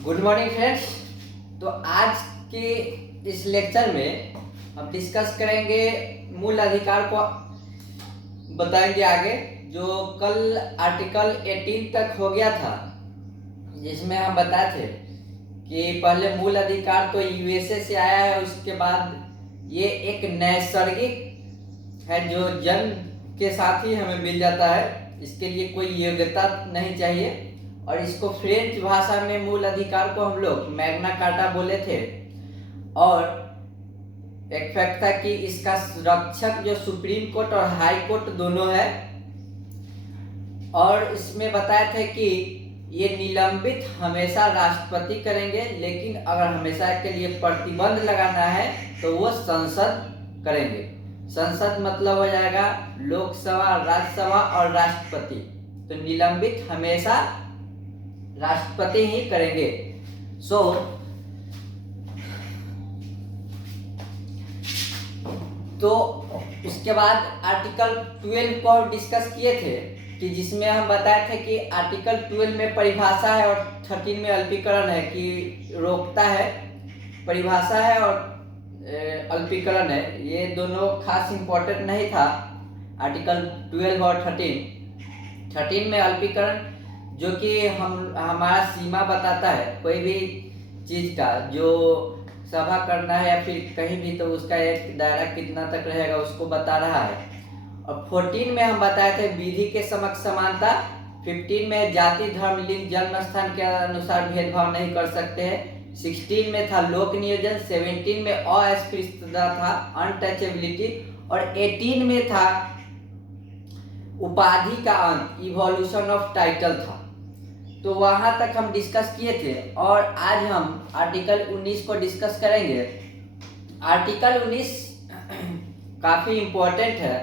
Good morning friends. तो आज के इस लेक्चर में हम डिस्कस करेंगे मूल अधिकार को, बताएंगे आगे। जो कल आर्टिकल 18 तक हो गया था, जिसमें हम बताए थे कि पहले मूल अधिकार तो यूएसए से आया है, उसके बाद ये एक नैसर्गिक है जो जन्म के साथ ही हमें मिल जाता है, इसके लिए कोई योग्यता नहीं चाहिए। और इसको फ्रेंच भाषा में मूल अधिकार को हम लोग मैग्ना कार्टा बोले थे। और एक फैक्ट था कि इसका रक्षक जो सुप्रीम कोर्ट और हाई कोर्ट दोनों है। और इसमें बताए थे कि ये निलंबित हमेशा राष्ट्रपति करेंगे, लेकिन अगर हमेशा के लिए प्रतिबंध लगाना है तो वो संसद करेंगे। संसद मतलब हो जाएगा लोकसभा, राज्यसभा और राष्ट्रपति। तो निलंबित हमेशा राष्ट्रपति ही करेंगे। तो उसके बाद आर्टिकल 12 को डिस्कस किए थे कि जिसमें हम बताए थे कि आर्टिकल 12 में परिभाषा है और 13 में अल्पीकरण है, कि रोकता है, परिभाषा है और अल्पीकरण है। ये दोनों खास इंपॉर्टेंट नहीं था। आर्टिकल 12 और 13 में अल्पीकरण जो कि हमारा सीमा बताता है कोई भी चीज का, जो सभा करना है या फिर कहीं भी, तो उसका एक दायरा कितना तक रहेगा उसको बता रहा है। और 14 में हम बताए थे विधि के समक्ष समानता। 15 में जाति, धर्म, लिंग, जन्म स्थान के अनुसार भेदभाव नहीं कर सकते हैं। 16 में था लोक नियोजन। 17 में अस्पृश्यता था, अनटचेबिलिटी। और 18 में था उपाधि का अंत, इवोल्यूशन ऑफ टाइटल था। तो वहां तक हम डिस्कस किए थे। और आज हम आर्टिकल 19 को डिस्कस करेंगे। आर्टिकल 19 काफी इंपॉर्टेंट है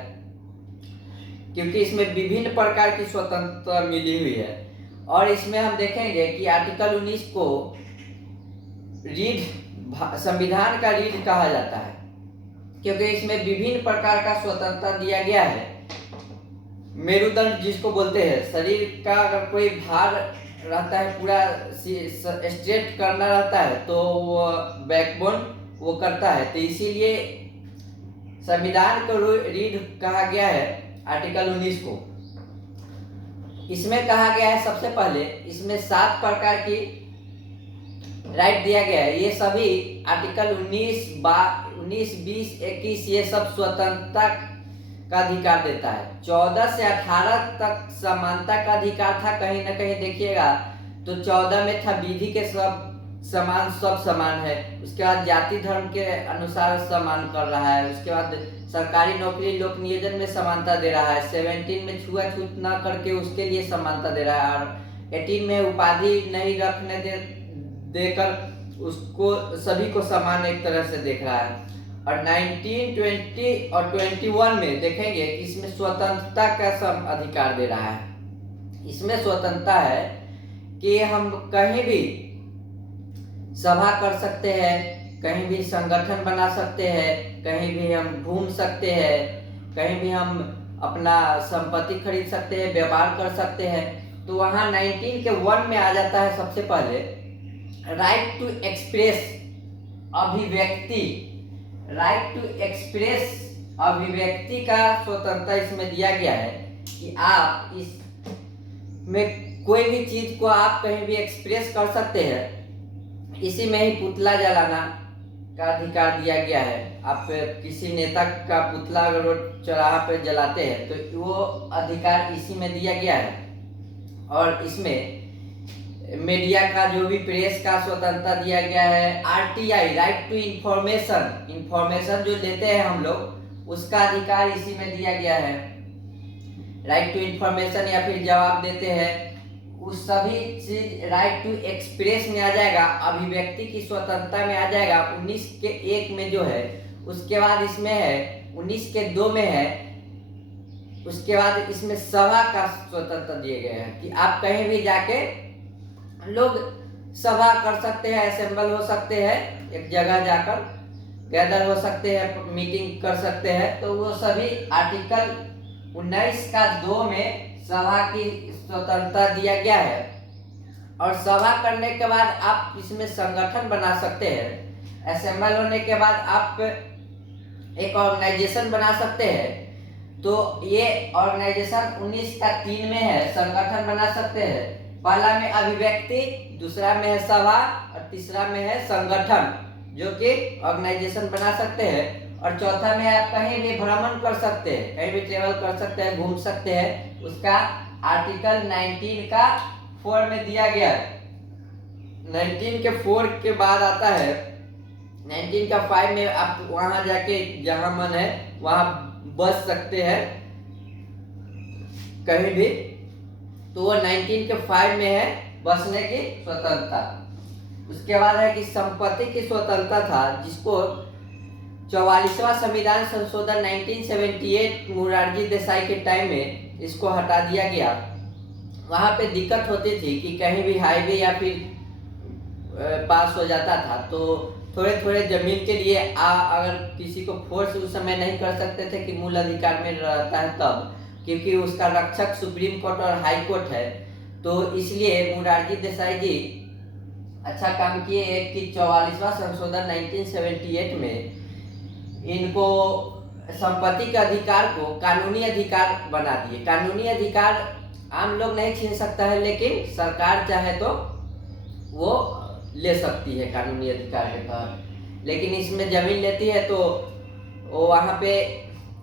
क्योंकि इसमें विभिन्न प्रकार की स्वतंत्रता मिली हुई है। और इसमें हम देखेंगे कि आर्टिकल 19 को संविधान का रीढ़ कहा जाता है, क्योंकि इसमें विभिन्न प्रकार का स्वतंत्रता दिया गया है। मेरुदंड जिसको बोलते हैं, शरीर का अगर कोई भार रहता है, पूरा स्ट्रेट करना रहता है, तो वो बैकबोन वो करता है। तो इसीलिए संविधान को रीढ़ कहा गया है आर्टिकल 19 को। इसमें कहा गया है, सबसे पहले इसमें 7 प्रकार की राइट दिया गया है। ये सभी आर्टिकल 19, 20, 21 ये सब स्वतंत्रता का अधिकार देता है। 14 से 18 तक समानता का अधिकार था। कहीं ना कहीं देखिएगा तो 14 में था विधि के सब समान है। उसके बाद जाति धर्म के अनुसार समान कर रहा है। उसके बाद सरकारी नौकरी, लोक नियोजन में समानता दे रहा है। 17 में छुआछूत न करके उसके लिए समानता दे रहा है। और 18 में उपाधि नहीं रखने देकर उसको सभी को समान एक तरह से देख रहा है। और 19, 20 और 21 में देखेंगे कि इसमें स्वतंत्रता का सब अधिकार दे रहा है। इसमें स्वतंत्रता है कि हम कहीं भी सभा कर सकते हैं, कहीं भी संगठन बना सकते हैं, कहीं भी हम घूम सकते हैं, कहीं भी हम अपना संपत्ति खरीद सकते हैं, व्यापार कर सकते हैं। तो वहाँ 19 के 1 में आ जाता है सबसे पहले राइट टू एक्सप्रेस, अभिव्यक्ति। राइट टू एक्सप्रेस, अभिव्यक्ति का स्वतंत्रता इसमें दिया गया है कि आप इस में कोई भी चीज को आप कहीं भी एक्सप्रेस कर सकते हैं। इसी में ही पुतला जलाना का अधिकार दिया गया है। आप किसी नेता का पुतला अगर रोड चौराहा पे जलाते हैं तो वो अधिकार इसी में दिया गया है। और इसमें मीडिया का, जो भी प्रेस का स्वतंत्रता दिया गया है। आरटीआई, राइट टू इंफॉर्मेशन जो लेते हैं हम लोग, उसका अधिकार इसी में दिया गया है। राइट टू इंफॉर्मेशन या फिर जवाब देते हैं, उस सभी चीज राइट टू एक्सप्रेस में आ जाएगा, अभिव्यक्ति की स्वतंत्रता में आ जाएगा 19 के 1 में जो है। उसके बाद इसमें है 19 के 2 में है। उसके बाद इसमें सभा का स्वतंत्रता दिए गए हैं कि आप कहीं भी जाके लोग सभा कर सकते हैं, असेंबल हो सकते हैं, एक जगह जाकर गैदर हो सकते हैं, मीटिंग कर सकते हैं। तो वो सभी आर्टिकल 19 का 2 में सभा की स्वतंत्रता दिया गया है। और सभा करने के बाद आप इसमें संगठन बना सकते हैं। असेंबल होने के बाद आप एक ऑर्गेनाइजेशन बना सकते हैं। तो ये ऑर्गेनाइजेशन 19 का 3 में है, संगठन बना सकते हैं। पहला में अभिव्यक्ति, दूसरा में है सभा और तीसरा में है संगठन, जो कि ऑर्गेनाइजेशन बना सकते हैं। और चौथा में आप कहीं भी भ्रमण कर सकते हैं, कहीं भी ट्रेवल कर सकते हैं, घूम सकते हैं। उसका आर्टिकल 19 का 4 में दिया गया है। 19 के 4 के बाद आता है 19 का 5 में आप वहां जाके जहां मन है वहां बस सकते हैं कहीं भी। तो वो 19 के 5 में है बसने की स्वतंत्रता। उसके बाद है कि संपत्ति की स्वतंत्रता था, जिसको 44वां संविधान संशोधन 1978 मोरारजी देसाई के टाइम में इसको हटा दिया गया। वहां पे दिक्कत होती थी कि कहीं भी हाईवे या फिर पास हो जाता था, तो थोड़े थोड़े जमीन के लिए अगर किसी को फोर्स उस समय नहीं कर सकते थे कि मूल अधिकार में रहता है तब, क्योंकि उसका रक्षक सुप्रीम कोर्ट और हाई कोर्ट है। तो इसलिए मोरारजी देसाई जी अच्छा काम किए कि 44वां संशोधन 1978 में इनको संपत्ति के अधिकार को कानूनी अधिकार बना दिए। कानूनी अधिकार आम लोग नहीं छीन सकता है, लेकिन सरकार चाहे तो वो ले सकती है कानूनी अधिकार के तहत। लेकिन इसमें जमीन लेती है तो वो वहाँ पे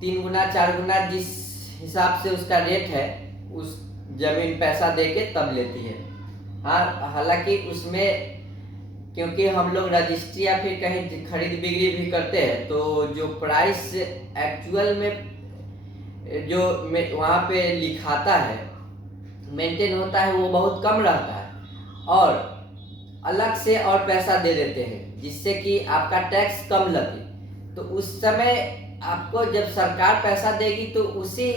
3 गुना 4 गुना जिस हिसाब से उसका रेट है उस जमीन पैसा दे के तब लेती है। हाँ, हालांकि उसमें क्योंकि हम लोग रजिस्ट्री या फिर कहीं खरीद बिक्री भी करते हैं, तो जो प्राइस एक्चुअल में जो वहाँ पे लिखाता है मेंटेन होता है वो बहुत कम रहता है, और अलग से और पैसा दे देते हैं जिससे कि आपका टैक्स कम लगे। तो उस समय आपको जब सरकार पैसा देगी तो उसी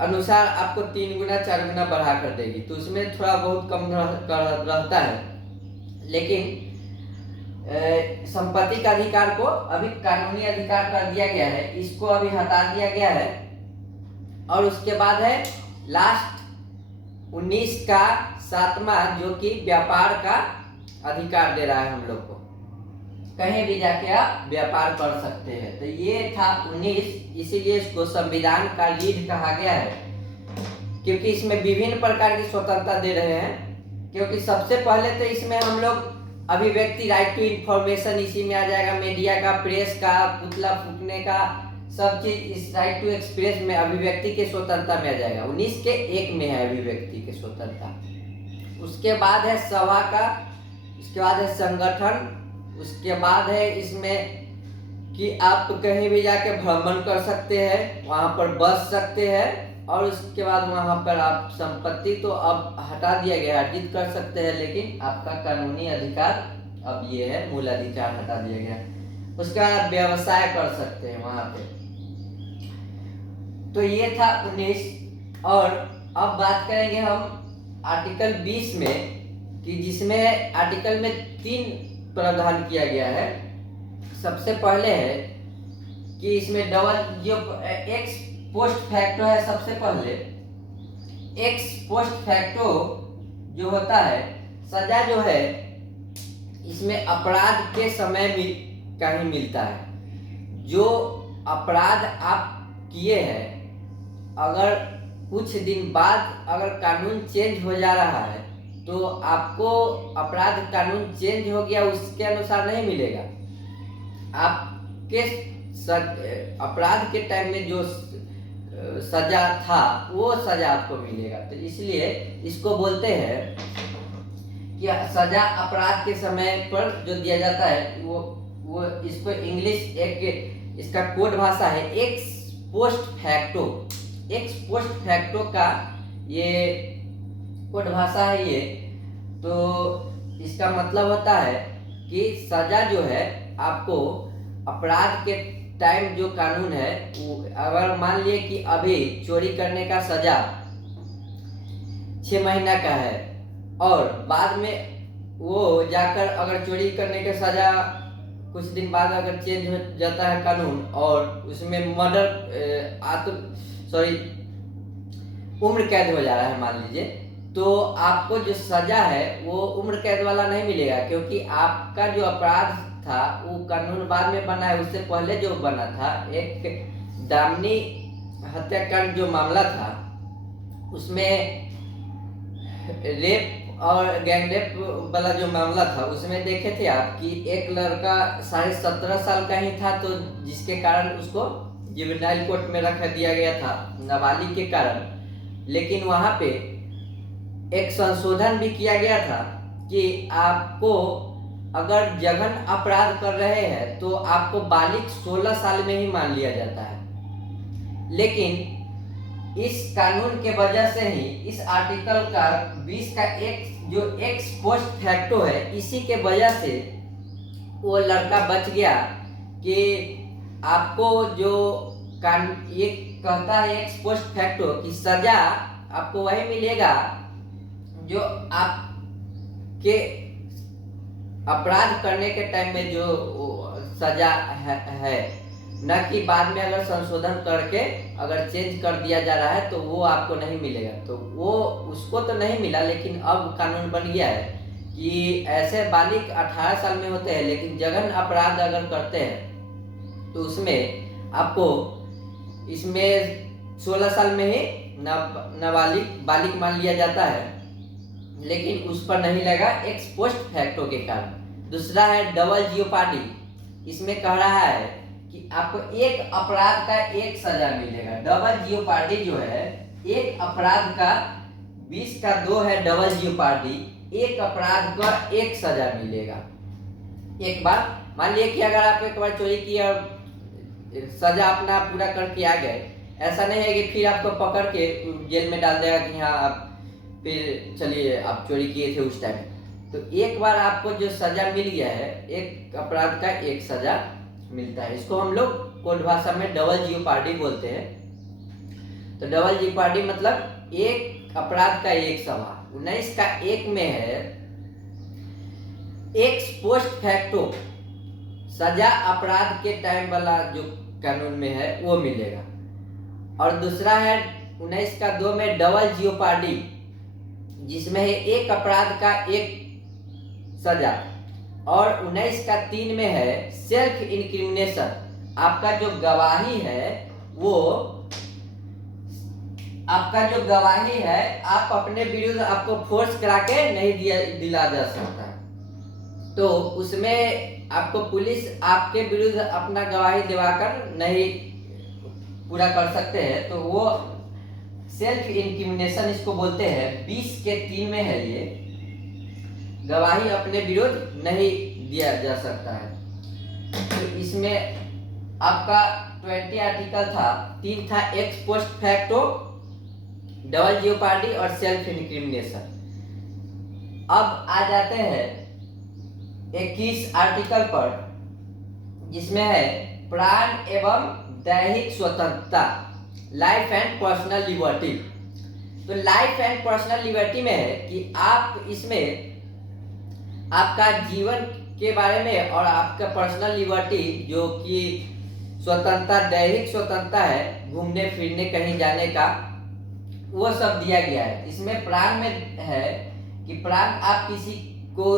अनुसार आपको 3 गुना 4 गुना बढ़ा कर देगी, तो उसमें थोड़ा बहुत कम रहता है। लेकिन संपत्ति का अधिकार को अभी कानूनी अधिकार कर दिया गया है, इसको अभी हटा दिया गया है। और उसके बाद है लास्ट 19 का 7वां, जो कि व्यापार का अधिकार दे रहा है हम लोग को, कहीं भी जाके आप व्यापार कर सकते हैं। तो ये था 19, इसीलिए इसको संविधान का लीड कहा गया है, क्योंकि इसमें विभिन्न प्रकार की स्वतंत्रता दे रहे हैं। क्योंकि सबसे पहले तो इसमें हम लोग अभिव्यक्ति, राइट टू इंफॉर्मेशन इसी में आ जाएगा, मीडिया का, प्रेस का, पुतला फूकने का, सब चीज इस राइट टू एक्सप्रेस में अभिव्यक्ति के स्वतंत्रता में आ जाएगा। 19 के 1 में है अभिव्यक्ति के स्वतंत्रता। उसके बाद है सभा का, उसके बाद है संगठन, उसके बाद है इसमें कि आप कहीं भी जाके भ्रमण कर सकते हैं, वहां पर बस सकते हैं। और उसके बाद वहां पर आप संपत्ति तो अब हटा दिया गया, अर्जित कर सकते हैं, लेकिन आपका कानूनी अधिकार अब ये है, मूल अधिकार हटा दिया गया। उसके बाद व्यवसाय कर सकते हैं वहां पे। तो ये था 19। और अब बात करेंगे हम आर्टिकल 20 में, कि जिसमें आर्टिकल में 3 प्रावधान किया गया है। सबसे पहले है कि इसमें डबल जो एक्स पोस्ट फैक्टो है, सबसे पहले एक्स पोस्ट फैक्टो जो होता है, सजा जो है इसमें अपराध के समय का ही मिलता है। जो अपराध आप किए हैं, अगर कुछ दिन बाद अगर कानून चेंज हो जा रहा है तो आपको अपराध कानून चेंज हो गया उसके अनुसार नहीं मिलेगा। आपके अपराध के टाइम में जो सजा था वो सजा आपको मिलेगा। तो इसलिए इसको बोलते हैं कि सजा अपराध के समय पर जो दिया जाता है वो इसको इंग्लिश एक इसका कोड भाषा है x post facto. X post facto का ये कोड भाषा है ये। तो इसका मतलब होता है कि सजा जो है आपको अपराध के टाइम जो कानून है, वो अगर मान लिए कि अभी चोरी करने का सजा 6 महीना का है और बाद में वो जाकर अगर चोरी करने का सजा कुछ दिन बाद अगर चेंज हो जाता है कानून और उसमें मर्डर सॉरी उम्र कैद हो जा रहा है मान लीजिए, तो आपको जो सजा है वो उम्र कैद वाला नहीं मिलेगा, क्योंकि आपका जो अपराध था वो कानून बाद में बना है। उससे पहले जो बना था एक दामिनी हत्याकांड जो मामला था, उसमें रेप और गैंगरेप वाला जो मामला था, उसमें देखे थे आप कि एक लड़का 17.5 साल का ही था, तो जिसके कारण उसको जुवेनाइल कोर्ट में रख दिया गया था नाबालिग के कारण। लेकिन वहां पे एक संशोधन भी किया गया था कि आपको अगर जघन अपराध कर रहे हैं तो आपको बालिग 16 साल में ही मान लिया जाता है। लेकिन इस कानून के वजह से ही इस आर्टिकल का 20 का एक जो एक्स पोस्ट फैक्टो है, इसी के वजह से वो लड़का बच गया कि आपको जो ये कहता है एक्स पोस्ट फैक्टो की सजा आपको वही मिलेगा जो आपके अपराध करने के टाइम में जो सजा है, न कि बाद में अगर संशोधन करके अगर चेंज कर दिया जा रहा है तो वो आपको नहीं मिलेगा। तो वो उसको तो नहीं मिला, लेकिन अब कानून बन गया है कि ऐसे बालिग 18 साल में होते हैं, लेकिन जघन अपराध अगर करते हैं तो उसमें आपको इसमें 16 साल में ही बालिग मान लिया जाता है, लेकिन उस पर नहीं लगा एक्स पोस्ट फैक्टो के कारण। दूसरा है डबल जियोपार्डी। इसमें कह रहा है कि आपको एक अपराध का एक सजा मिलेगा। डबल जियोपार्डी जो है, एक अपराध का 20 का 2 है डबल जियोपार्डी, एक अपराध का एक सजा मिलेगा। एक बार मान लिया कि अगर आप एक बार चोरी की और सजा अपना पूरा करके आ गए, ऐसा नहीं है कि फिर आपको पकड़ के जेल में डाल देगा कि हाँ आप फिर चलिए आप चोरी किए थे उस टाइम। तो एक बार आपको जो सजा मिल गया है, एक अपराध का एक सजा मिलता है। इसको हम लोग कोर्ट भाषा में डबल जियोपार्डी बोलते हैं। तो डबल जियोपार्डी मतलब एक अपराध का एक सजा। 19 का 1 में है एक्स पोस्ट फैक्टो सजा अपराध के टाइम वाला जो कानून में है वो मिलेगा। और दूसरा है 19 का 2 में डबल जियोपार्डी, जिसमें है एक अपराध का एक सजा। और 19 का 3 में है सेल्फ इंक्रिमिनेशन। आपका जो गवाही है वो आप अपने विरुद्ध आपको फोर्स करा के नहीं दिला जा सकता। तो उसमें आपको पुलिस आपके विरुद्ध अपना गवाही दिवाकर नहीं पूरा कर सकते हैं, तो वो सेल्फ इंक्रिमिनेशन इसको बोलते हैं। 20 के 3 में है ये, गवाही अपने विरुद्ध नहीं दिया जा सकता है। तो इसमें आपका 20 आर्टिकल था, 3 था x post facto, double jeopardy और सेल्फ इंक्रिमिनेशन। अब आ जाते हैं 21 आर्टिकल पर, जिसमें है प्राण एवं दैहिक स्वतंत्रता, लाइफ एंड पर्सनल लिबर्टी। तो लाइफ एंड पर्सनल लिबर्टी में है कि आप इसमें आपका जीवन के बारे में और आपका पर्सनल लिबर्टी जो कि स्वतंत्रता, दैहिक स्वतंत्रता है, घूमने फिरने कहीं जाने का, वो सब दिया गया है। इसमें प्राण में है कि प्राण आप किसी को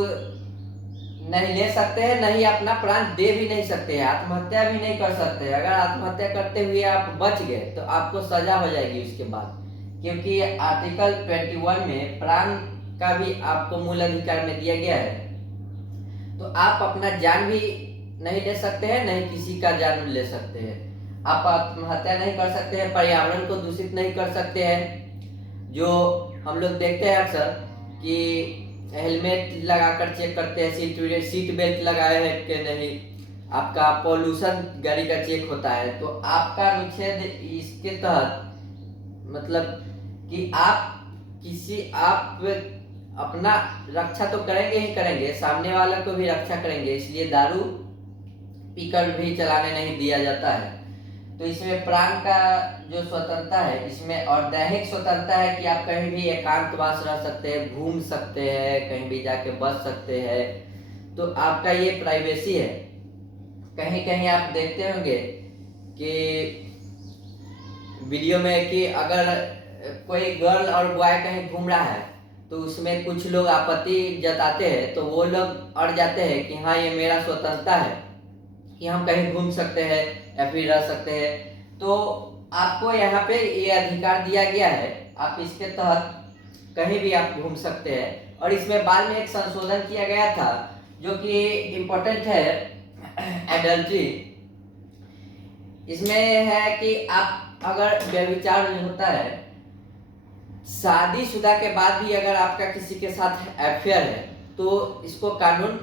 नहीं ले सकते हैं, नहीं अपना प्राण दे भी नहीं सकते हैं, आत्महत्या भी नहीं कर सकते हैं। अगर आत्महत्या करते हुए आप बच गए तो आपको सजा हो जाएगी उसके बाद, क्योंकि आर्टिकल 21 में प्राण का भी आपको मूल अधिकार में दिया गया है। तो आप अपना जान भी नहीं ले सकते हैं, नहीं किसी का जान ले सकते हैं। आप आत्महत्या नहीं कर सकते हैं, पर्यावरण को दूषित नहीं कर सकते हैं। जो हम लोग देखते हैं अक्सर कि हेलमेट लगाकर चेक करते हैं, सीट बेल्ट लगाए हैं कि नहीं, आपका पॉल्यूशन गाड़ी का चेक होता है। तो आपका अनुच्छेद इसके तहत मतलब कि आप अपना रक्षा तो करेंगे ही करेंगे, सामने वाले को भी रक्षा करेंगे, इसलिए दारू पीकर भी चलाने नहीं दिया जाता है। तो इसमें प्राण का जो स्वतंत्रता है इसमें, और दैहिक स्वतंत्रता है कि आप कहीं भी एकांतवास रह सकते हैं, घूम सकते हैं, कहीं भी जाके बस सकते हैं। तो आपका ये प्राइवेसी है। कहीं कहीं आप देखते होंगे कि वीडियो में कि अगर कोई गर्ल और बॉय कहीं घूम रहा है तो उसमें कुछ लोग आपत्ति जताते हैं, तो वो लोग अड़ जाते हैं कि हाँ ये मेरा स्वतंत्रता है कि हम कहीं घूम सकते हैं या फिर रह सकते हैं। तो आपको यहाँ पे ये अधिकार दिया गया है, आप इसके तहत कहीं भी आप घूम सकते हैं। और इसमें बाद में एक संशोधन किया गया था जो कि इम्पोर्टेंट है, एडल्ट्री। इसमें है कि आप अगर व्यभिचार होता है, शादीशुदा के बाद भी अगर आपका किसी के साथ अफेयर है तो इसको कानून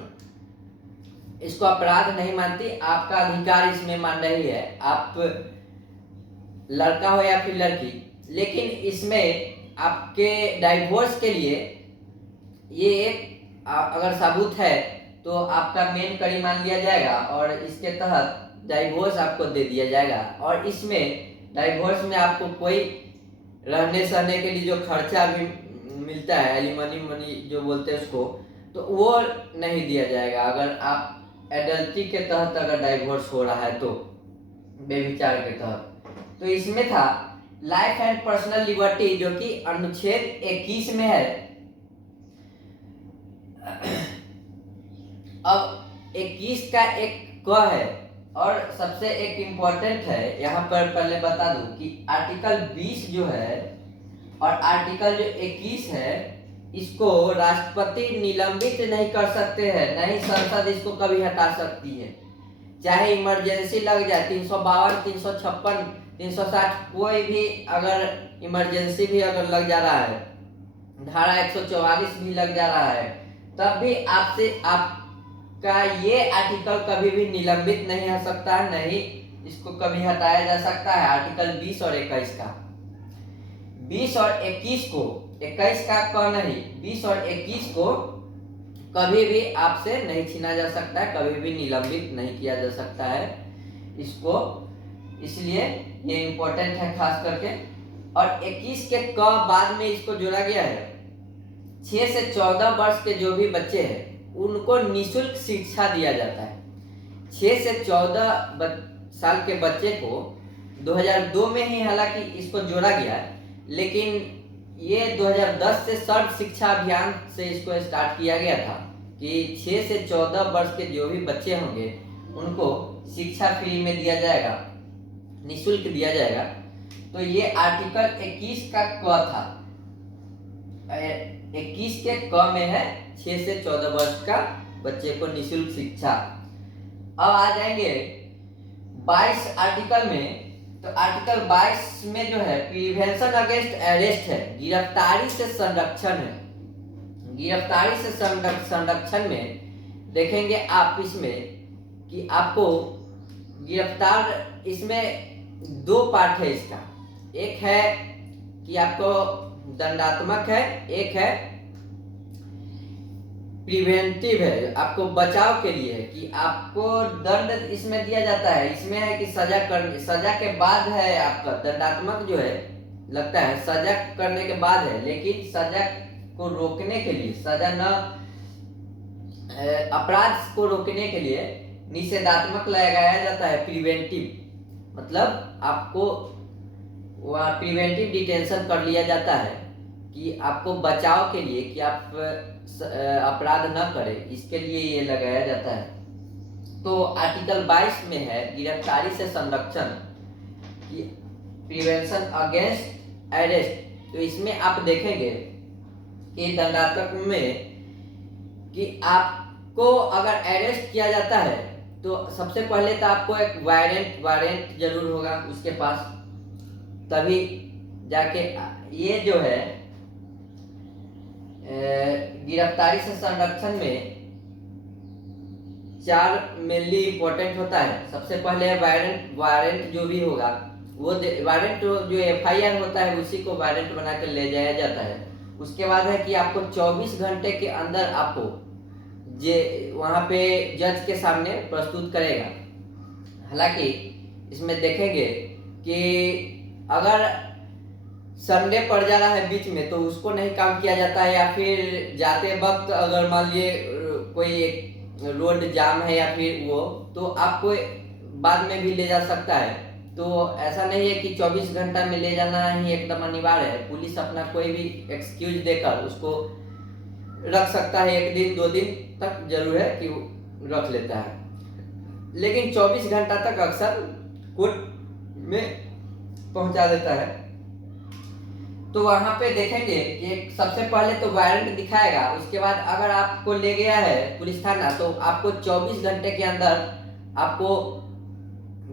इसको अपराध नहीं मानती, आपका अधिकार इसमें मान रही है, आप लड़का हो या फिर लड़की। लेकिन इसमें आपके डाइवोर्स के लिए ये एक अगर सबूत है तो आपका मेन कड़ी मान लिया जाएगा और इसके तहत डाइवोर्स आपको दे दिया जाएगा। और इसमें डाइवोर्स में आपको कोई रहने सहने के लिए जो खर्चा भी मिलता है, एलिमनी मनी जो बोलते हैं उसको, तो वो नहीं दिया जाएगा अगर आप एडल्टी के तहत अगर डाइवोर्स हो रहा है तो, बेविचार के तहत। तो इसमें था लाइफ एंड पर्सनल लिबर्टी जो कि अनुच्छेद 21 में है। अब 21 का एक क है और सबसे एक इम्पोर्टेंट है, यहाँ पर पहले बता दूं कि आर्टिकल 20 जो है और आर्टिकल जो 21 है, इसको राष्ट्रपति निलंबित नहीं कर सकते हैं, नहीं संसद इसको कभी हटा सकती है। चाहे इमरजेंसी लग जाए, 352, 356, 360 कोई भी अगर इमरजेंसी भी अगर लग जा रहा है, धारा 144 भी लग जा रहा है, तब भी आपसे आपका ये आर्टिकल कभी भी निलंबित नहीं हो सकता है, नहीं इसको कभी हटाया जा सकता है। आर्टिकल 20 और 21 का, 20 और 21 को, 21 का नहीं, 20 और 21 को कभी भी आपसे नहीं छीना जा सकता है, कभी भी निलंबित नहीं किया जा सकता है इसको, इसलिए ये इम्पोर्टेंट है खास करके। और 21 के क बाद में इसको जोड़ा गया है, 6 से 14 वर्ष के जो भी बच्चे हैं उनको निःशुल्क शिक्षा दिया जाता है। 6 से 14 साल के बच्चे को 2002 में ही हालांकि इसको जोड़ा गया, लेकिन ये 2010 से सर्व शिक्षा अभियान से इसको स्टार्ट किया गया था कि 6 से 14 वर्ष के जो भी बच्चे होंगे उनको शिक्षा फ्री में दिया जाएगा, निःशुल्क दिया जाएगा। तो ये आर्टिकल 21 का क था, 21 के क में है 6 से 14 वर्ष का बच्चे को निःशुल्क शिक्षा। अब आ जाएंगे 22 आर्टिकल में। तो आर्टिकल 22 में जो है प्रिवेंशन अगेंस्ट अरेस्ट है, गिरफ्तारी से संरक्षण है। गिरफ्तारी से संरक्षण में देखेंगे आप इसमें कि आपको गिरफ्तार, इसमें 2 पार्ट है इसका, एक है कि आपको दंडात्मक है, एक है प्रिवेंटिव है, आपको बचाव के लिए है कि आपको दंड इसमें दिया जाता है। इसमें है कि सजा के बाद है आपका, दंडात्मक जो है लगता है सजा करने के बाद है, लेकिन सजा को रोकने के लिए, सजा न अपराध को रोकने के लिए निषेधात्मक लगाया जाता है, प्रिवेंटिव। मतलब आपको वहाँ प्रिवेंटिव डिटेंशन कर लिया जाता है कि आपको बचाव के लिए कि आप अपराध न करें, इसके लिए ये लगाया जाता है। तो आर्टिकल 22 में है गिरफ्तारी से संरक्षण, प्रिवेंशन अगेंस्ट अरेस्ट। तो इसमें आप देखेंगे कि दंडात्मक में कि आपको अगर अरेस्ट किया जाता है तो सबसे पहले तो आपको एक वारंट जरूर होगा उसके पास, तभी जाके ये जो है गिरफ्तारी से संरक्षण में 4 मेनली इंपॉर्टेंट होता है। सबसे पहले वारंट जो भी होगा वो वारंट जो FIR होता है उसी को वारंट बना कर ले जाया जाता है। उसके बाद है कि आपको 24 घंटे के अंदर आपको वहाँ पे जज के सामने प्रस्तुत करेगा। हालांकि इसमें देखेंगे कि अगर संडे पड़ जा रहा है बीच में तो उसको नहीं काम किया जाता है, या फिर जाते वक्त अगर मान लिए कोई रोड जाम है या फिर वो, तो आपको बाद में भी ले जा सकता है तो ऐसा नहीं है कि 24 घंटा में ले जाना ही एकदम अनिवार्य है। पुलिस अपना कोई भी एक्सक्यूज देकर उसको रख सकता है, 1 दिन 2 दिन तक जरूर है कि वो रख लेता है, लेकिन 24 घंटा तक अक्सर कोर्ट में पहुंचा देता है। तो वहां पे देखेंगे कि सबसे पहले तो वारंट दिखाएगा, उसके बाद अगर आपको ले गया है पुलिस थाना तो आपको 24 घंटे के अंदर आपको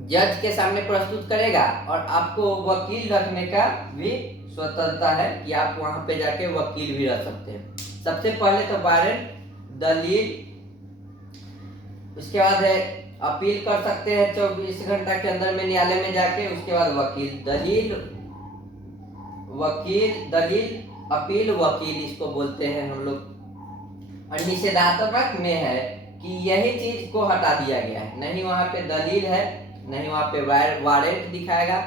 जज के सामने प्रस्तुत करेगा और आपको वकील रखने का भी स्वतंत्रता है कि आप वहां पे जाके वकील भी रख सकते हैं। सबसे पहले तो वारंट, दलील, उसके बाद है अपील कर सकते हैं 24 घंटा के अंदर में न्यायालय में जाके, उसके बाद वकील, दलील, अपील, वकील इसको बोलते हैं हम लोग। और निषेधात्मक में है कि यही चीज को हटा दिया गया है, नहीं वहां पे दलील है, नहीं वहां पे वारंट दिखाएगा,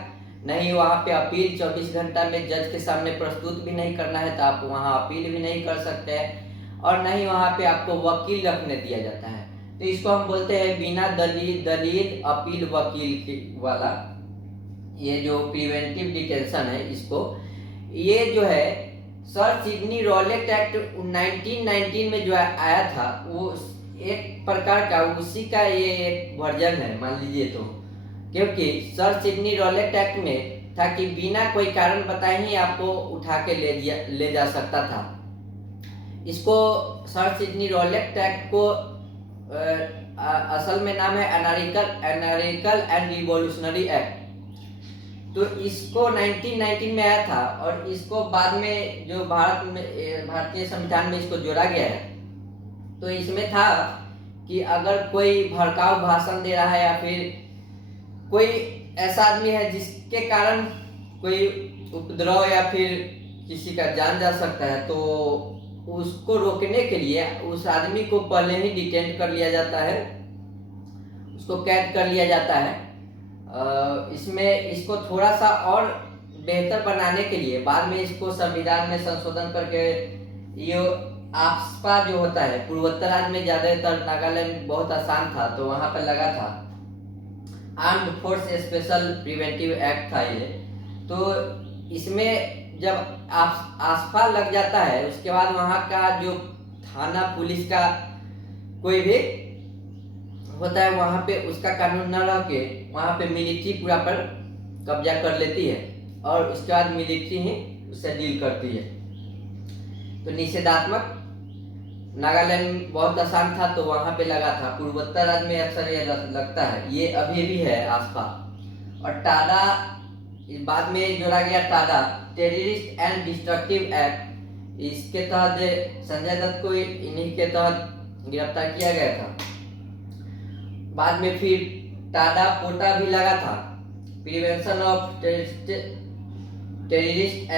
नहीं वहां पे अपील 24 घंटा में जज के सामने प्रस्तुत भी नहीं करना है तो आप वहां अपील भी नहीं कर सकते हैं, और नहीं वहां पे आपको वकील रखने दिया जाता है। तो इसको हम बोलते हैं बिना दलील अपील वकील वाला, ये जो प्रिवेंटिव डिटेंशन है इसको, ये जो है सर सिडनी रॉलेट एक्ट 1919 में जो आया था वो एक प्रकार का उसी का ये एक वर्जन है मान लीजिए। तो क्योंकि सर सिडनी रॉलेट एक्ट में था कि बिना कोई कारण बताए ही आपको उठा के ले जा सकता था। इसको सर सिडनी रॉलेट एक्ट को असल में नाम है एनार्किकल एंड रिवॉल्यूशनरी एक्ट। तो इसको 1919 में आया था और इसको बाद में जो भारतीय संविधान में इसको जोड़ा गया है। तो इसमें था कि अगर कोई भड़काऊ भाषण दे रहा है या फिर कोई ऐसा आदमी है जिसके कारण कोई उपद्रव या फिर किसी का जान जा सकता है, तो उसको रोकने के लिए उस आदमी को पहले ही डिटेन कर लिया जाता है, उसको कैद कर लिया जाता है। इसमें इसको थोड़ा सा और बेहतर बनाने के लिए बाद में इसको संविधान में संशोधन करके ये आफ्स्पा जो होता है, पूर्वोत्तर राज्य में ज्यादातर, नागालैंड बहुत आसान था तो वहां पर लगा था, armed force special preventive act था ये। तो इसमें जब आफ्स्पा लग जाता है उसके बाद वहां का जो थाना पुलिस का कोई भी होता है वहां पे उसका कानून न रह के वहां पे मिलिट्री पूरा पर कब्जा कर लेती है और उसके बाद मिलिट्री ही उससे डील करती है। तो निषेधात्मक नागालैंड बहुत आसान था तो वहां पे लगा था, पूर्वोत्तर राज्य में अक्सर ये लगता है, ये अभी भी है आसपा। और टाडा बाद में जोड़ा गया, Tada terrorist and destructive act, इसके तहत संजय दत्त को इन्हीं के तहत गिरफ्तार किया गया था। बाद में फिर टाडा पोटा भी लगा था, प्रिवेंशन ऑफ टेररिस्ट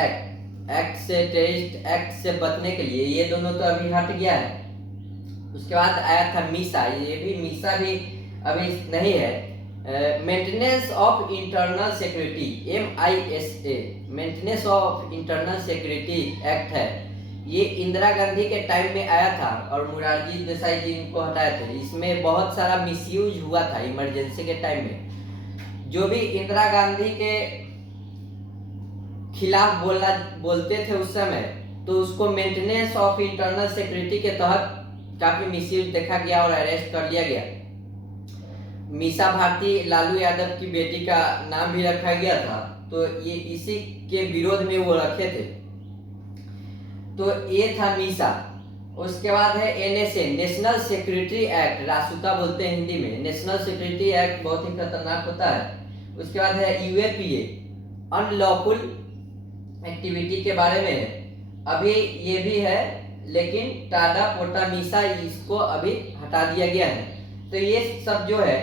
एक्ट से बचने के लिए, ये दोनों तो अभी हट गया है। उसके बाद आया था मीसा, ये भी मीसा भी अभी नहीं है, maintenance of internal security, MISA, maintenance of internal security act है। ये इंदिरा गांधी के टाइम में आया था और मोरारजी देसाई जी इनको हटाए थे। इसमें बहुत सारा मिसयूज हुआ था इमरजेंसी के टाइम में। जो भी इंदिरा गांधी के खिलाफ बोलते थे उस समय, तो उसको मेंटेनेंस ऑफ इंटरनल सिक्योरिटी के तहत काफी मिसयूज देखा गया और अरेस्ट कर लिया गया। मीसा भारती लालू यादव की बेटी का नाम भी रखा गया था, तो ये इसी के विरोध में वो रखे थे। तो ये था मीसा। उसके बाद है NSA, नेशनल सिक्योरिटी एक्ट, रासुका बोलते हैं हिंदी में। नेशनल सिक्योरिटी एक्ट बहुत ही खतरनाक होता है। उसके बाद है UAPA, अनलॉफुल एक्टिविटी के बारे में है, अभी ये भी है, लेकिन टाडा पोटा मीसा इसको अभी हटा दिया गया है। तो ये सब जो है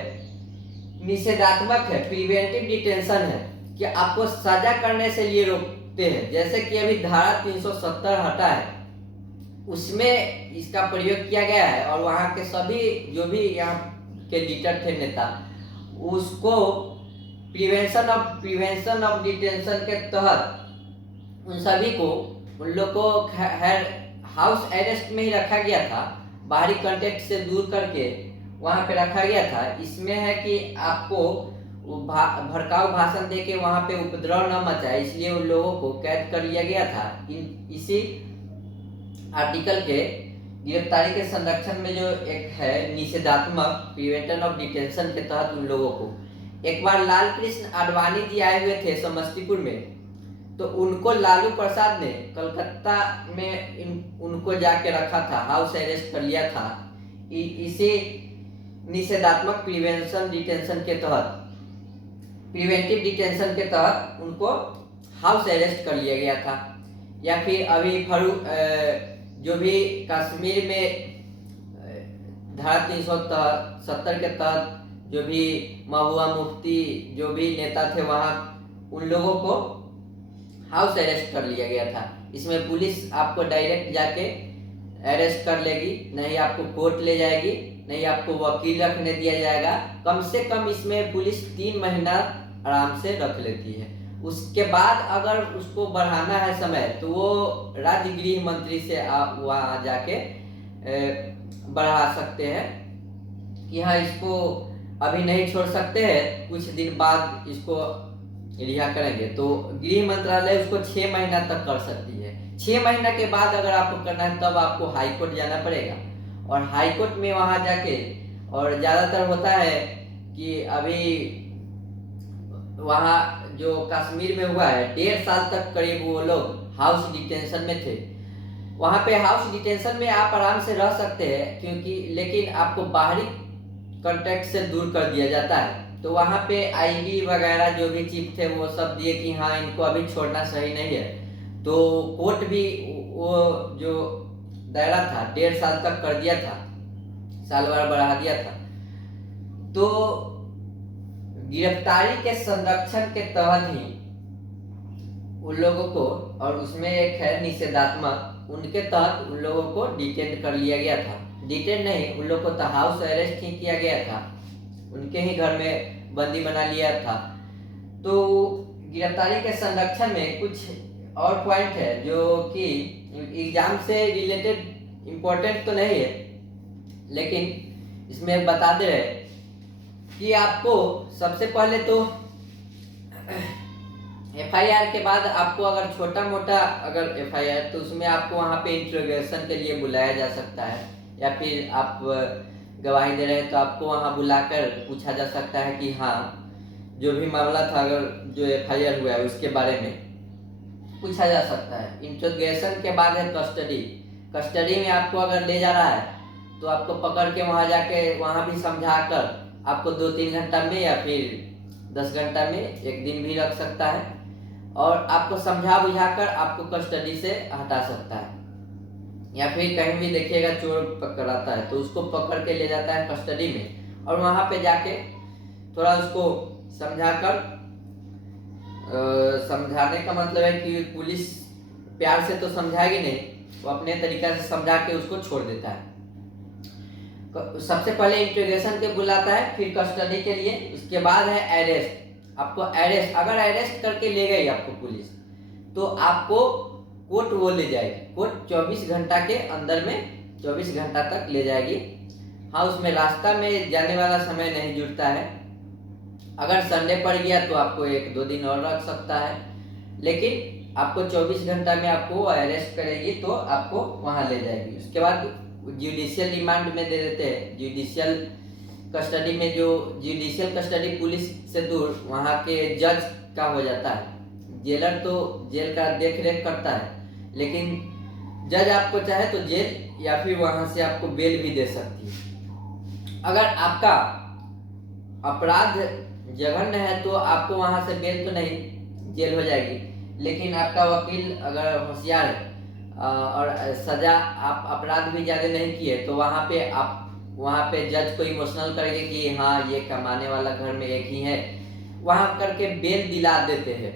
निषेधात्मक है, प्रिवेंटिव डिटेंशन है, कि आपको सजा करने से ये रोकते हैं। जैसे कि अभी धारा 370 हटा है, उसमें इसका प्रयोग किया गया है और वहां के सभी जो भी यहाँ के लीडर थे, नेता, उसको प्रिवेंशन ऑफ डिटेंशन के तहत उन सभी को, उन लोग को हाउस अरेस्ट में ही रखा गया था, बाहरी कंटेक्ट से दूर करके वहां पे रखा गया था। इसमें है कि आपको वो भड़काऊ भाषण दे के वहां पे उपद्रव न मचाए, इसलिए उन लोगों को कैद कर लिया गया था। इसी आर्टिकल के गिरफ्तारी के संरक्षण में जो एक है निषेधात्मक प्रिवेंशन ऑफ डिटेंशन के तहत उन लोगों को, एक बार लाल कृष्ण आडवाणी जी आए हुए थे समस्तीपुर में, तो उनको लालू प्रसाद ने कलकत्ता में उनको जाके रखा था, हाउस अरेस्ट कर लिया था। इसी निषेधात्मक प्रिवेंशन डिटेंशन के तहत, प्रिवेंटिव डिटेंशन के तहत उनको हाउस अरेस्ट कर लिया गया था। या फिर अभी जो भी कश्मीर में धारा 370 के तहत जो भी महुआ मुफ्ती जो भी नेता थे वहाँ, उन लोगों को हाउस अरेस्ट कर लिया गया था। इसमें पुलिस आपको डायरेक्ट जाके अरेस्ट कर लेगी, नहीं आपको कोर्ट ले जाएगी, नहीं आपको वकील रखने दिया जाएगा। कम से कम इसमें पुलिस 3 महीना आराम से रख लेती है। उसके बाद अगर उसको बढ़ाना है समय, तो वो राज्य गृह मंत्री से आप वहाँ जाके बढ़ा सकते हैं कि हाँ इसको अभी नहीं छोड़ सकते हैं, कुछ दिन बाद इसको रिहा करेंगे। तो गृह मंत्रालय उसको 6 महीना तक कर सकती है। 6 महीना के बाद अगर आपको करना है तब आपको हाई कोर्ट जाना पड़ेगा, और हाई कोर्ट में वहाँ जाके, और ज़्यादातर होता है कि अभी वहाँ जो कश्मीर में हुआ है 1.5 साल तक करीब वो लोग हाउस डिटेंशन में थे। वहाँ पे हाउस डिटेंशन में आप आराम से रह सकते हैं, क्योंकि लेकिन आपको बाहरी कॉन्टैक्ट से दूर कर दिया जाता है। तो वहाँ पे आईबी वगैरह जो भी चीफ थे वो सब दिए कि हाँ इनको अभी छोड़ना सही नहीं है। तो कोर्ट भी वो जो दायरा था 1.5 साल तक कर दिया था, साल भर बढ़ा दिया था। तो गिरफ्तारी के संरक्षण के तहत ही उन लोगों को, और उसमें एक है निषेधात्मक, उनके तहत उन लोगों को डिटेन कर लिया गया था। डिटेन नहीं, उन लोगों को तो हाउस अरेस्ट ही किया गया था, उनके ही घर में बंदी बना लिया था। तो गिरफ्तारी के संरक्षण में कुछ और पॉइंट है जो कि एग्जाम से रिलेटेड इम्पोर्टेंट तो नहीं है, लेकिन इसमें बता दे रहे कि आपको सबसे पहले तो एफआईआर के बाद आपको अगर छोटा मोटा अगर एफआईआर, तो उसमें आपको वहाँ पे इंट्रोगेशन के लिए बुलाया जा सकता है, या फिर आप गवाही दे रहे हैं तो आपको वहाँ बुलाकर पूछा जा सकता है कि हाँ जो भी मामला था, अगर जो एफआईआर हुआ है उसके बारे में पूछा जा सकता है। इंट्रोगेशन के बाद है कस्टडी। कस्टडी में आपको अगर ले जा रहा है तो आपको पकड़ के वहाँ जाके वहाँ भी समझा कर आपको 2-3 घंटा में या फिर 10 घंटा में, एक दिन भी रख सकता है, और आपको समझा बुझाकर आपको कस्टडी से हटा सकता है। या फिर कहीं भी देखिएगा चोर पकड़ाता है तो उसको पकड़ के ले जाता है कस्टडी में, और वहाँ पे जाके थोड़ा उसको समझाकर, समझाने का मतलब है कि पुलिस प्यार से तो समझाएगी नहीं, वो अपने तरीका से समझा के उसको छोड़ देता है। सबसे पहले इंट्रोगेशन के बुलाता है, फिर कस्टडी के लिए, उसके बाद है अरेस्ट। आपको अरेस्ट, अगर अरेस्ट करके ले गई आपको पुलिस, तो आपको कोर्ट वो ले जाएगी। कोर्ट 24 घंटा के अंदर में 24 घंटा तक ले जाएगी। हाँ, उसमें रास्ता में जाने वाला समय नहीं जुड़ता है। अगर संडे पड़ गया तो आपको 1-2 दिन और रख सकता है, लेकिन आपको 24 घंटा में आपको अरेस्ट करेगी तो आपको वहाँ ले जाएगी। उसके बाद जुडिशियल रिमांड में दे देते हैं। जुडिशियल कस्टडी में, जो जुडिशियल कस्टडी पुलिस से दूर वहाँ के जज का हो जाता है। जेलर तो जेल का देख रेख करता है, लेकिन जज आपको चाहे तो जेल या फिर वहाँ से आपको बेल भी दे सकती है। अगर आपका अपराध जघन्य है तो आपको वहाँ से बेल तो नहीं, जेल हो जाएगी, लेकिन आपका वकील अगर होशियार है और सजा, आप अपराध भी ज़्यादा नहीं किए, तो वहाँ पे जज को इमोशनल करेंगे कि हाँ ये कमाने वाला घर में एक ही है, वहाँ करके बेल दिला देते हैं।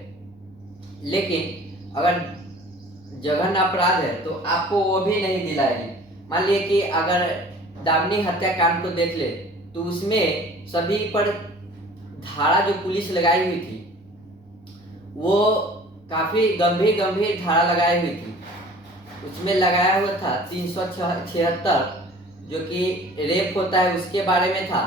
लेकिन अगर जघन्य अपराध है तो आपको वो भी नहीं दिलाएगी। मान लिए कि अगर दामिनी हत्याकांड को देख ले, तो उसमें सभी पर धारा जो पुलिस लगाई हुई थी वो काफ़ी गंभीर धारा लगाई हुई थी। उसमें लगाया हुआ था 376 जो कि रेप होता है उसके बारे में था,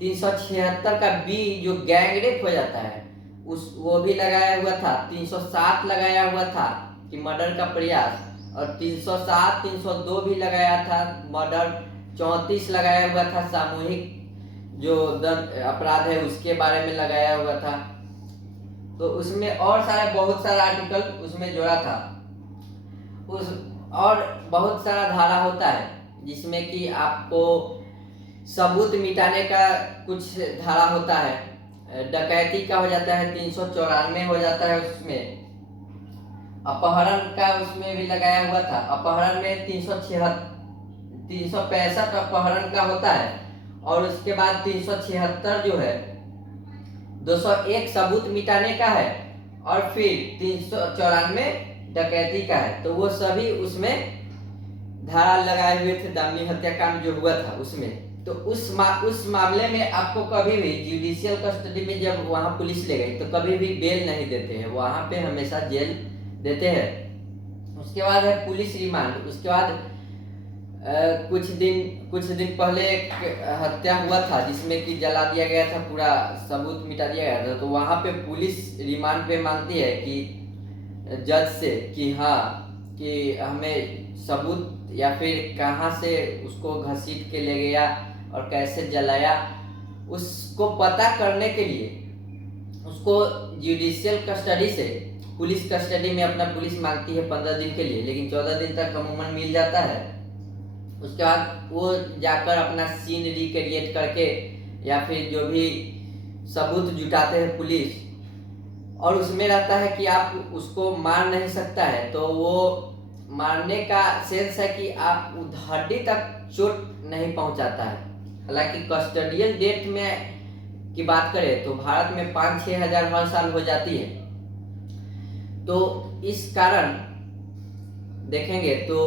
376 का बी जो गैंग रेप हो जाता है उस वो भी लगाया हुआ था। 307 लगाया हुआ था कि मर्डर का प्रयास, और 307 302 भी लगाया था मर्डर। 34 लगाया हुआ था सामूहिक जो अपराध है उसके बारे में लगाया हुआ था। तो उसमें और सारा बहुत सारा आर्टिकल उसमें जोड़ा था। उस और बहुत सारा धारा होता है जिसमें कि आपको सबूत मिटाने का कुछ धारा होता है। डकैती का हो जाता है 394 हो जाता है उसमें। अपहरण का उसमें भी लगाया हुआ था। अपहरण में 365 अपहरण का होता है, और उसके बाद 376 जो है 201 सबूत मिटाने का है, और फिर 394 डकैती का है। तो वो सभी उसमें धारा लगाए हुए थे दामिनी हत्याकांड जो हुआ था उसमें। तो उस मामले में आपको कभी भी जुडिशियल कस्टडी में जब वहां पुलिस ले गई तो कभी भी बेल नहीं देते हैं, वहां पे हमेशा जेल देते हैं। उसके बाद है पुलिस रिमांड। उसके बाद कुछ दिन पहले एक हत्या हुआ था जिसमें कि जला दिया गया था, पूरा सबूत मिटा दिया गया था। तो वहां पे पुलिस रिमांड पे मांगती है कि जज से कि हाँ कि हमें सबूत या फिर कहाँ से उसको घसीट के ले गया और कैसे जलाया उसको पता करने के लिए उसको जुडिशियल कस्टडी से पुलिस कस्टडी में अपना पुलिस मांगती है 15 दिन के लिए, लेकिन 14 दिन तक अमूमन मिल जाता है। उसके बाद वो जाकर अपना सीन रिक्रिएट करके या फिर जो भी सबूत जुटाते हैं पुलिस, और उसमें रहता है कि आप उसको मार नहीं सकता है। तो वो मारने का सेंस है कि आप हड्डी तक चोट नहीं पहुंचाता है। हालांकि कस्टडियल डेथ में की बात करें तो भारत में 5-6 हजार हर साल हो जाती है। तो इस कारण देखेंगे तो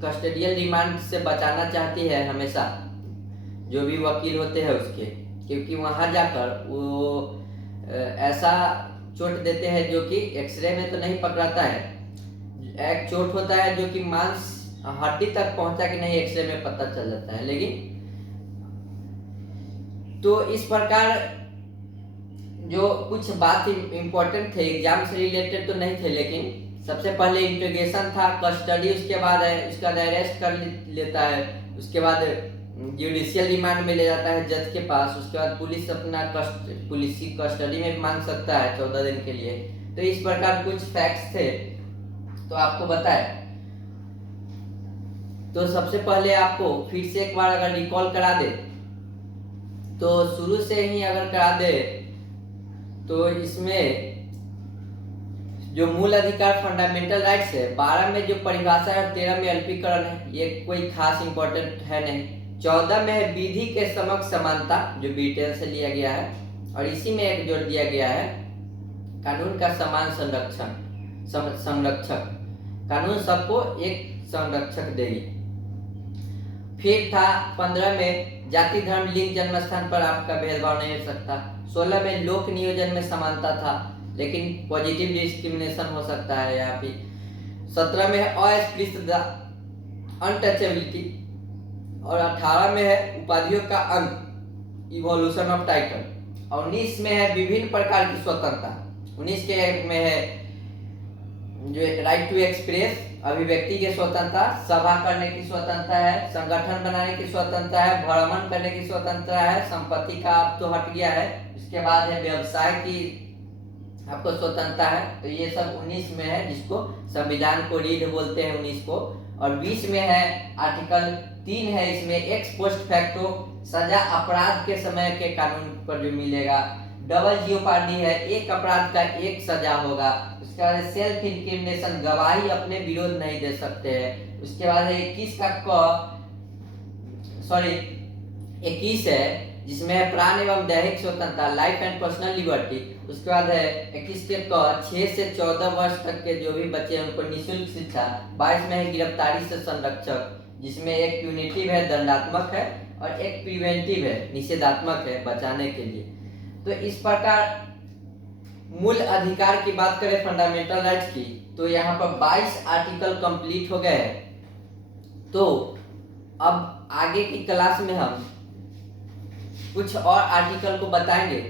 कस्टडियल रिमांड से बचाना चाहती है हमेशा जो भी वकील होते हैं उसके, क्योंकि वहां जाकर वो ऐसा चोट देते हैं जो कि एक्सरे में तो नहीं पकड़ाता है। एक चोट होता है जो कि मांस हड्डी तक पहुंचा कि नहीं एक्सरे में पता चल जाता है। लेकिन तो इस प्रकार जो कुछ बात इम्पोर्टेंट थे एग्जाम से रिलेटेड तो नहीं थे, लेकिन सबसे पहले इंट्रोगेशन था, कस्टडी उसके बाद है, उसके बाद अरेस्ट कर लेता है, उसके बाद जुडिशियल रिमांड में ले जाता है जज के पास। उसके बाद पुलिस अपना पुलिस की कस्टडी में मांग सकता है 14 दिन के लिए। तो इस प्रकार कुछ फैक्ट्स थे तो आपको बताया। तो सबसे पहले आपको फिर से एक बार अगर रिकॉल करा दे तो शुरू से ही अगर करा दे तो इसमें जो मूल अधिकार फंडामेंटल राइट्स है 12 में जो परिभाषा है और 13 में अल्पीकरण है, ये कोई खास इंपॉर्टेंट है नहीं। 14 में है विधि के समक्ष समानता जो ब्रिटेन से लिया गया है, और इसी में एक जोड़ दिया गया है कानून का समान संरक्षक, कानून सबको एक संरक्षक देगी। फिर था 15 में जाति धर्म लिंग जन्म स्थान पर आपका भेदभाव नहीं हो सकता। 16 में लोक नियोजन में समानता था लेकिन पॉजिटिव डिस्क्रिमिनेशन हो सकता है यहाँ पे। 17 में है अस्पृश्यता अनटचेबिलिटी, और 18 में है उपाधियों का अंत इवोल्यूशन ऑफ टाइटल, और 19 में है विभिन्न प्रकार की स्वतंत्रता। 19 के में है जो राइट टू एक्सप्रेस अभिव्यक्ति की स्वतंत्रता, सभा करने की स्वतंत्रता है, संगठन बनाने की स्वतंत्रता है, भ्रमण करने की स्वतंत्रता है, संपत्ति का अब तो हट गया है। इसके बाद है व्यवसाय की आपको स्वतंत्रता है। तो ये सब 19 में है जिसको संविधान को रीढ़ बोलते हैं 19 को। और 20 में है आर्टिकल 3 है, इसमें एक्स पोस्ट फैक्टो सजा अपराध के समय के कानून पर जो मिलेगा। डबल जियोपार्डी है, एक अपराध का एक सजा होगा। उसके बाद सेल्फ इंक्रिमिनेशन गवाही अपने विरोध नहीं दे सकते हैं। उसके बाद है 21 है जिसमें है प्राण एवं दैहिक स्वतंत्रता लाइफ एंड पर्सनल लिबर्टी। उसके बाद है 21 के 6 से 14 वर्ष तक के जो भी बच्चे हैं उनको निःशुल्क शिक्षा। 22 में है गिरफ्तारी से संरक्षक जिसमें एक प्यूनिटिव है दंडात्मक है और एक प्रिवेंटिव है निषेधात्मक है बचाने के लिए। तो इस प्रकार मूल अधिकार की बात करें फंडामेंटल राइट्स की तो यहाँ पर 22 आर्टिकल कंप्लीट हो गए हैं। तो अब आगे की क्लास में हम कुछ और आर्टिकल को बताएंगे,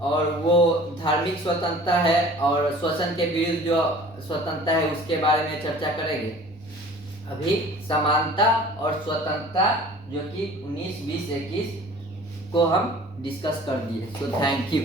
और वो धार्मिक स्वतंत्रता है और शोषण के विरुद्ध जो स्वतंत्रता है उसके बारे में चर्चा करेंगे। अभी समानता और स्वतंत्रता जो कि 19, 20, 21 को हम डिस्कस कर दिए। So thank you.